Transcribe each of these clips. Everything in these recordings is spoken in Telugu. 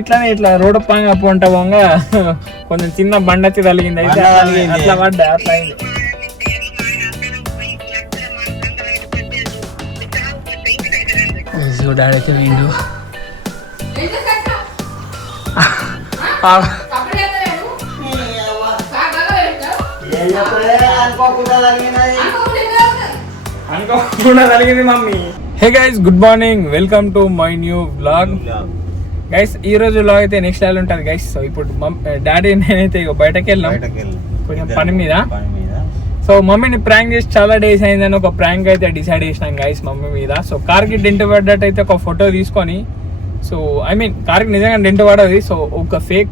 ఇట్లానే ఇట్లా రోడ్డు పాంగ పొంట పోంగ కొంచెం చిన్న బండచ్చి తలిగింది అయితే అట్లా పడ్డా అట్లా అయింది. డాడీ అయితే వీడు అనుకోకుండా కలిగింది mummy. Hey guys, good morning, welcome to my new vlog. Guys ఈ రోజు వ్లాగ్ అయితే నెక్స్ట్ లెవెల్ ఉంటుంది గైస్. సో ఇప్పుడు డాడీ నేనైతే బయటకు వెళ్ళాం కొంచెం పని మీద. సో మమ్మీని ప్రాంక్ చేసి చాలా డేస్ అయిందని ఒక ప్రాంక్ అయితే డిసైడ్ చేసినాం గైస్ మమ్మీ మీద. సో కార్కి డెంట్ పడ్డట్టు అయితే ఒక ఫోటో తీసుకొని, సో ఐ మీన్ కార్కి నిజంగా డెంట్ పడది, సో ఒక ఫేక్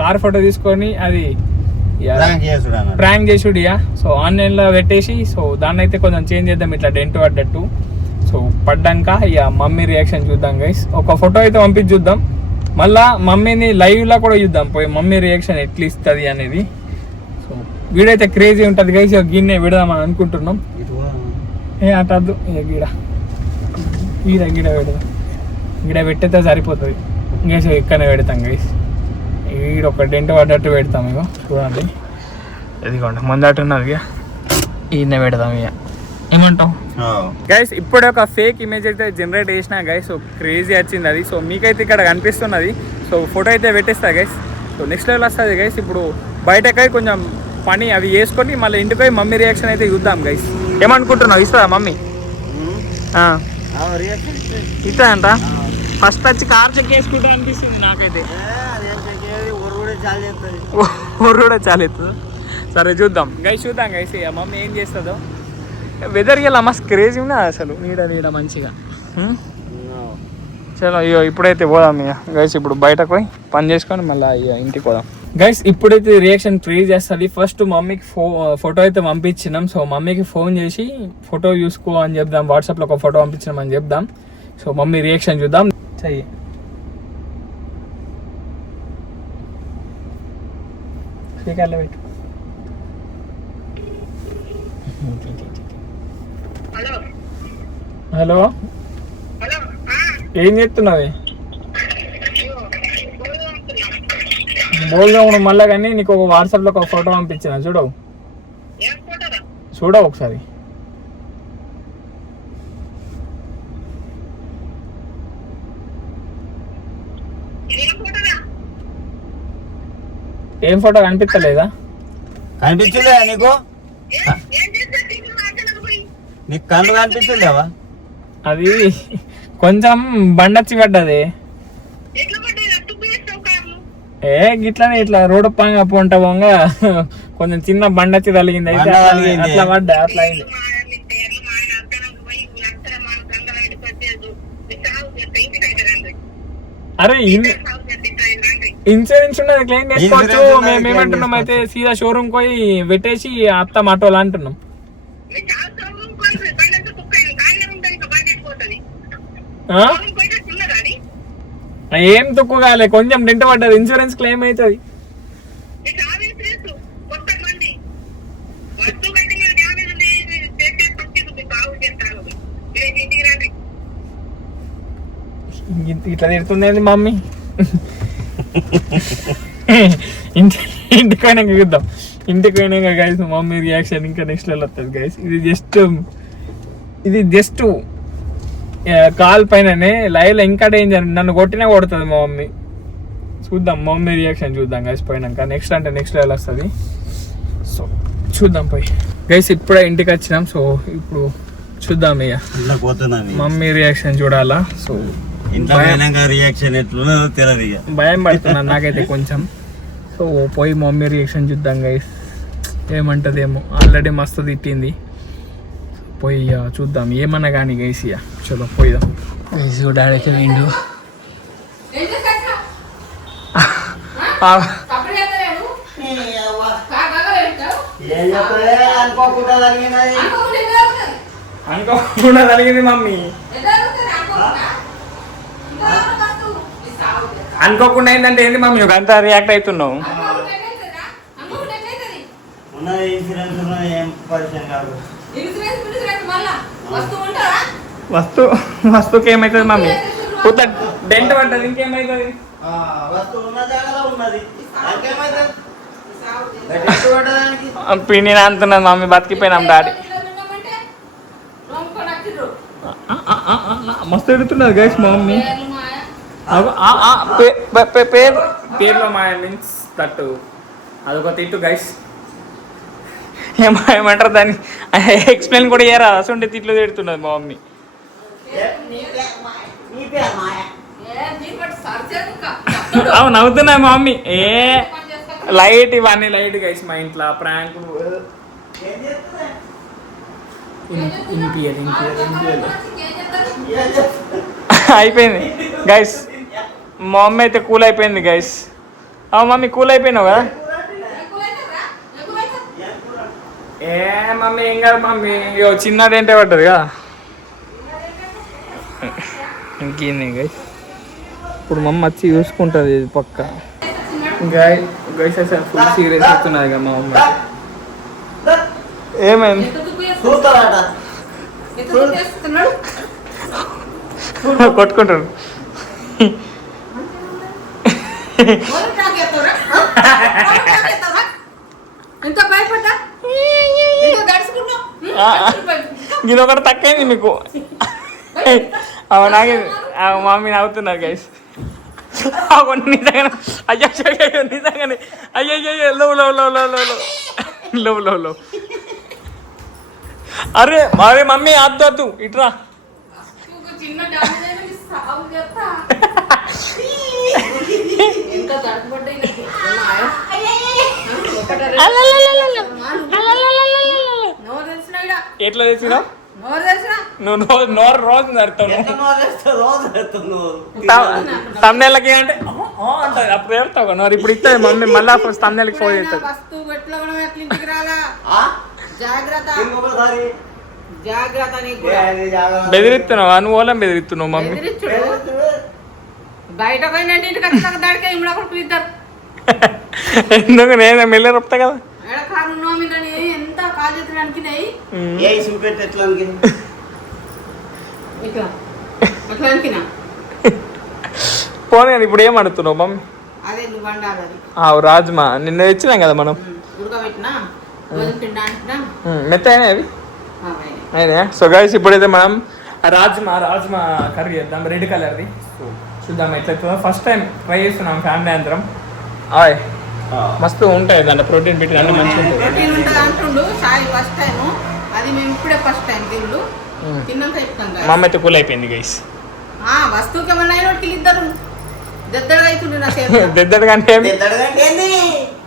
కార్ ఫోటో తీసుకొని అది ప్రాంక్ చేసుడియా. సో ఆన్లైన్లో పెట్టేసి సో దాన్ని అయితే కొంచెం చేంజ్ చేద్దాం ఇట్లా డెంట్ పడ్డట్టు. సో పడ్డాక ఇక మమ్మీ రియాక్షన్ చూద్దాం గైస్. ఒక ఫోటో అయితే పంపించి చూద్దాం, మళ్ళా మమ్మీని లైవ్లో కూడా చూద్దాం పోయి మమ్మీ రియాక్షన్ ఎట్లా ఇస్తుంది అనేది. సో వీడియో అయితే క్రేజీ ఉంటుంది గైస్. ఇక గిన్నె విడదామని అనుకుంటున్నాం. అటద్దు ఇక గిడ పెడదాం, గిడ పెట్టేస్తే సరిపోతుంది గైస్. ఇక్కడనే పెడతాం గైస్. వీడు ఒక డెంట్ పడ్డట్టు పెడతాం. ఇక చూడండి, ఇదిగోండి ముందట్టున్నది ఇక ఈయన పెడదాం. ఇక ఏమంటావు గైస్? ఇప్పుడే ఒక ఫేక్ ఇమేజ్ అయితే జనరేట్ చేసిన గైస్. సో క్రేజీ వచ్చింది అది. సో మీకైతే ఇక్కడ కనిపిస్తున్నది. సో ఫోటో అయితే పెట్టేస్తా గైస్. సో నెక్స్ట్ లెవెల్ వస్తుంది గైస్. ఇప్పుడు బయటకై కొంచెం పని అవి వేసుకొని మళ్ళీ ఇంటికి పోయి మమ్మీ రియాక్షన్ అయితే చూద్దాం గైస్. ఏమనుకుంటున్నావు, ఇస్తుందా మమ్మీ? ఇస్తా అంట. ఫస్ట్ వచ్చి కార్ చెక్ చేసుకుంటా అనిపిస్తుంది నాకైతే. ఊరు కూడా చాలేస్తుంది. సరే చూద్దాం గైస్, చూద్దాం గైస్ ఇక మమ్మీ ఏం చేస్తుందో. వెదర్ ఇలా మస్తు క్రేజీ ఉన్నా అసలు, నీడ మంచిగా. చలో అయ్యో ఇప్పుడైతే పోదాం ఇక గైస్. ఇప్పుడు బయటకు పోయి పని చేసుకొని మళ్ళీ ఇక ఇంటికి పోదాం గైస్. ఇప్పుడైతే రియాక్షన్ క్రేజ్ చేస్తుంది. ఫస్ట్ మమ్మీకి ఫోటో అయితే పంపించినాం. సో మమ్మీకి ఫోన్ చేసి ఫోటో చూసుకో అని చెప్దాం, వాట్సాప్లో ఒక ఫోటో పంపించినాం అని చెప్దాం. సో మమ్మీ రియాక్షన్ చూద్దాం. చెయ్యి స్పీకర్లో పెట్టు. హలో, ఏం చేస్తున్నావు? బోల్గా మళ్ళా కానీ నీకు ఒక వాట్సాప్లో ఒక ఫోటో పంపించిన, చూడవు ఒకసారి. ఏం ఫోటో కనిపించలేదా? కనిపించలే నీకు? నీకు కళ్ళు కనిపించలేవా? అది కొంచెం బండచ్చి పడ్డది. గిట్లానే ఇట్లా రోడ్డు పాంగ పొంట పోంగ కొంచెం చిన్న బండచ్చి తలిగింది అయితే అట్లా పడ్డా అట్లా అయింది. అరే ఇన్సూరెన్స్ ఉన్నది, క్లెయిమ్ చేసుకోవచ్చు. మేము ఏమంటున్నాం అయితే సీదా షోరూమ్ పోయి పెట్టేసి అత్త ఆటోలు అంటున్నాం. ఏం తక్కువ కాలే, కొంచెం డెంట్ పడ్డది, ఇన్సూరెన్స్ క్లెయిమ్ అవుతుంది. ఇట్లా తిడుతుంది మమ్మీ. ఇంటికి పోయినాక చూద్దాం. ఇంటికి పోయినాక గైస్ మమ్మీ రియాక్షన్ ఇంకా నెక్స్ట్ లెవెల్ వస్తుంది గైస్. ఇది జస్ట్ కాల్ పైననే, లైవ్లో ఇంకా డేంజర్. నన్ను కొట్టినా కొడుతుంది మా మమ్మీ. చూద్దాం మమ్మీ రియాక్షన్ చూద్దాం గైస్ పోయినాక. నెక్స్ట్ అంటే నెక్స్ట్ లెవెల్ వస్తుంది. సో చూద్దాం పోయి గైస్. ఇప్పుడే ఇంటికి వచ్చినాం. సో ఇప్పుడు చూద్దాం ఇక మమ్మీ రియాక్షన్ చూడాలా. సో రియాక్షన్ ఎట్లా తెలియదు, భయం పడుతున్నాను నాకైతే కొంచెం. సో పోయి మమ్మీ రియాక్షన్ చూద్దాం గైస్, ఏమంటదేమో. ఆల్రెడీ మస్తు తిట్టింది, పోయి చూద్దాం ఏమన్నా కానీ గైస్. ఇక చలో పోయిదాం గైస్. డాడీ అయితే విండు అనుకోకుండా కలిగింది మమ్మీ. అనుకోకుండా ఏంటంటే ఏంటి మమ్మీ ఒక అంతా రియాక్ట్ అవుతున్నావు? వస్తువుకి ఏమవుతుంది మమ్మీ? కొత్త డెంట్ పడ్డది, ఇంకేమవుతుంది? వస్తువు ఉన్న జాగాలో ఉన్నది నాకేమైతే గట్టి పడ్డదానికి పిన్ని అంటున్నది మమ్మీ బతికిపోయినాం డాడీ మస్తు ఎడుతున్నది గైస్ మా మమ్మీ పేర్లో మాయ మీన్స్ తట్టు అదొక తిట్టు గైస్ ఏమంటారు దాన్ని ఎక్స్ప్లెయిన్ కూడా చేయరా అసలు తిట్లు తిడుతున్నది మా మమ్మీ అవును నవ్వుతున్నది మా మమ్మీ ఏ లైట్ ఇవన్నీ లైట్ గైస్ మా ఇంట్లో ప్రాంకులు అయిపోయింది గైస్ మా మమ్మీ అయితే కూల్ అయిపోయింది గైస్ మమ్మీ కూల్ అయిపోయినావు కదా ఏ మమ్మీ ఏం కాదు మమ్మీ చిన్నదేంటే పడ్డది కదా ఇంకేంది గైస్ ఇప్పుడు మమ్మ వచ్చి చూసుకుంటుంది ఇది పక్క గైస్ అసలు ఫుల్ సీరియస్ అవుతున్నది కదా మా మమ్మీ ఏమైంది కొట్టుకుంటాడు ఇది ఒకటి తక్కువైంది మీకు నాకే మమ్మీ నవ్వుతున్నారు గైస్ నిజంగానే అయ్యో నిజంగానే అయ్యో లో అరే అరే మమ్మీ అద్దు ఇట్రా ఎట్లా తెచ్చినావు నువ్వు నోరు రోజు నడుతావు తమ్నేళ్ళకి అంటే అంటది అప్పుడు ఏడుతావు నోరు ఇప్పుడు ఇస్తుంది మమ్మీ మళ్ళీ తమ్నేళ్ళకి ఫోన్ చేస్తుంది బెదిరిస్తున్నావా నువ్వు ఓలం బెదిరిస్తున్నావు మమ్మీ బయట ఎందుకు నేను మెల్ల రొప్తా కదా ఎంత కాజెత్తులు అనికినాయి ఇట్లా అట్లా అనికినా పోనీ ఇప్పుడు ఏం అడుగుతున్నావు మమ్మీ అదే నువ్వు వండాలి రాజ్మా నిన్న తెచ్చినాం కదా మనం ఉడకబెట్టినా గోధుమ పిండి అంటున్నా మెత్త అయినా అవి అయినా సో గైస్ ఇప్పుడైతే మనం రాజ్మా కర్రీ చేద్దాం రెడ్ కలర్ది చూద్దాం ఎట్లా ఫస్ట్ టైం ట్రై చేస్తున్నాం ఫ్యామిలీ అందరం ఆయ్ మస్తు ఉంటాయి దాంట్లో ప్రోటీన్ పెట్టి అన్నీ మంచిగా ప్రోటీన్ ఉంటుంది అంటుండు సాయి ఫస్ట్ టైం అది మేము ఇప్పుడే ఫస్ట్ టైం తిండు తిన్నాక చెప్తాం మా అమ్మ అయితే కూల్ అయిపోయింది గైస్ వస్తువుకి ఏమన్నా అయినోటికి ఇద్దరు దెద్దడుగా అవుతుండే నా సేవ దెద్దడుగా అంటే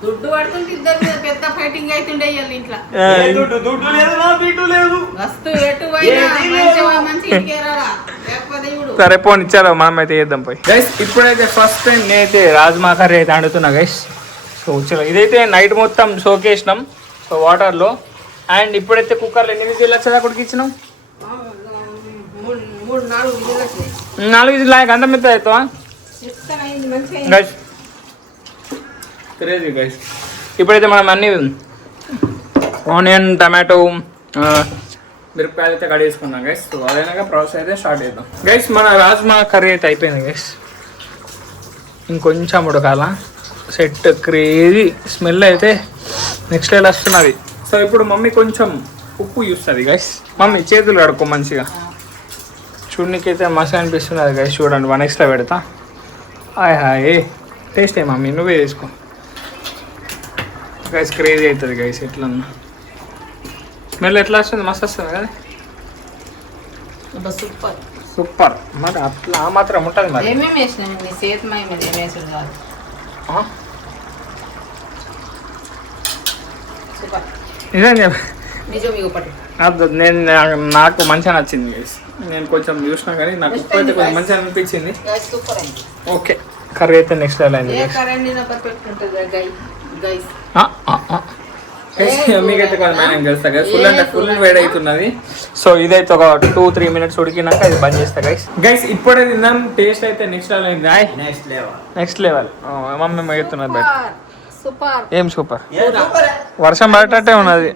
దుడ్డు పడుతుంటే ఇద్దరు పెద్ద ఫైటింగ్ అవుతుండే ఇంట్లో వస్తువు ఎటు పోయినా మంచి ఇంటికి రారా లేకపోతే ఇప్పుడు సరే పోనీ ఇచ్చారా మనం అయితే చేద్దాం పోయి గైస్ ఇప్పుడైతే ఫస్ట్ టైం నేనైతే రాజ్మా కర్రీ అయితే వండుతున్నా గైస్ సో చలో ఇదైతే నైట్ మొత్తం సోకేసినాం సో వాటర్లో అండ్ ఇప్పుడైతే కుక్కర్లో ఎన్ని విజిల్ వచ్చేదా అక్కడికి ఇచ్చినాం 4 విజిల్ అంత మిత్త అవుతావా గైస్ క్రేజీ గైస్ ఇప్పుడైతే మనం అన్ని ఆనియన్ టమాటో మిరపకాయలు అయితే కట్ చేసుకున్నాం గైస్ సో అదైనాక ప్రాసెస్ అయితే స్టార్ట్ చేద్దాం గైస్ మన రాజ్మా కర్రీ అయితే అయిపోయింది గైస్ ఇంకొంచెం ఉడకాల సెట్ క్రేజీ స్మెల్ అయితే నెక్స్ట్ లెవెల్ వస్తున్నది సో ఇప్పుడు మమ్మీ కొంచెం ఉప్పు చూస్తుంది గైస్ మమ్మీ చేతులు కడుక్కో మంచిగా చూడనికైతే మస్తు అనిపిస్తున్నది గైస్ చూడండి 1 ఎక్స్ట్రా పెడతా హాయ్ టేస్ట్ ఏ మమ్మీ నువ్వే వేసుకో గైస్ క్రేజీ అవుతుంది గైస్ ఎట్లన్నా స్మెల్ ఎట్లా వస్తుంది మస్తు వస్తుంది కదా సూపర్ సూపర్ మరి అట్లా ఆ మాత్రం ఉంటుంది మరి ఏమేమి వేసినా నీ చేతి మై మీద ఏం వేసుడు కాదు సూపర్ నిజం చెప్ప నిజం ఇవ్వపడి నేను నాకు మంచిగా నచ్చింది గైస్ నేను కొంచెం చూసినా కానీ నాకు ఉప్పు అయితే కొంచెం మంచిగా అనిపించింది సూపర్ అయింది ఓకే కర్రీ అయితే నెక్స్ట్ లెవెల్ అయింది ఏ కరెంట్ నెంబర్ పెట్టుకుంటుంది గైస్ మీకైతే కొంచెం మేనేజ్ చేస్తా గైస్ ఫుల్ అంటే ఫుల్ వేడి అవుతున్నది సో ఇదైతే ఒక 2-3 మినిట్స్ ఉడికినాక ఇది బంద్ చేస్తా గైస్ ఇప్పుడే తిన్నాం టేస్ట్ అయితే నెక్స్ట్ లెవెల్ అయింది నెక్స్ట్ లెవెల్ మమ్మీ మెగుతున్నది బయట సూపర్ ఏం సూపర్ వర్షం పడేటట్టే ఉన్నది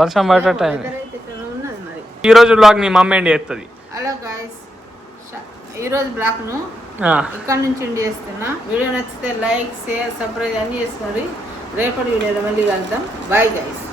వర్షం పడేటట్టే అయింది ఈ రోజు బ్లాగ్ నీ మమ్మీ ఏంటి చేస్తుంది హలో గైస్ ఈరోజు బ్లాగ్ను ఇక్కడ నుంచి ఉండి చేస్తున్నా. వీడియో నచ్చితే లైక్, షేర్, సబ్స్క్రైబ్ అన్నీ చేసుకోండి. రేపటి వీడియోలో మళ్ళీ కలుద్దాం. Bye guys.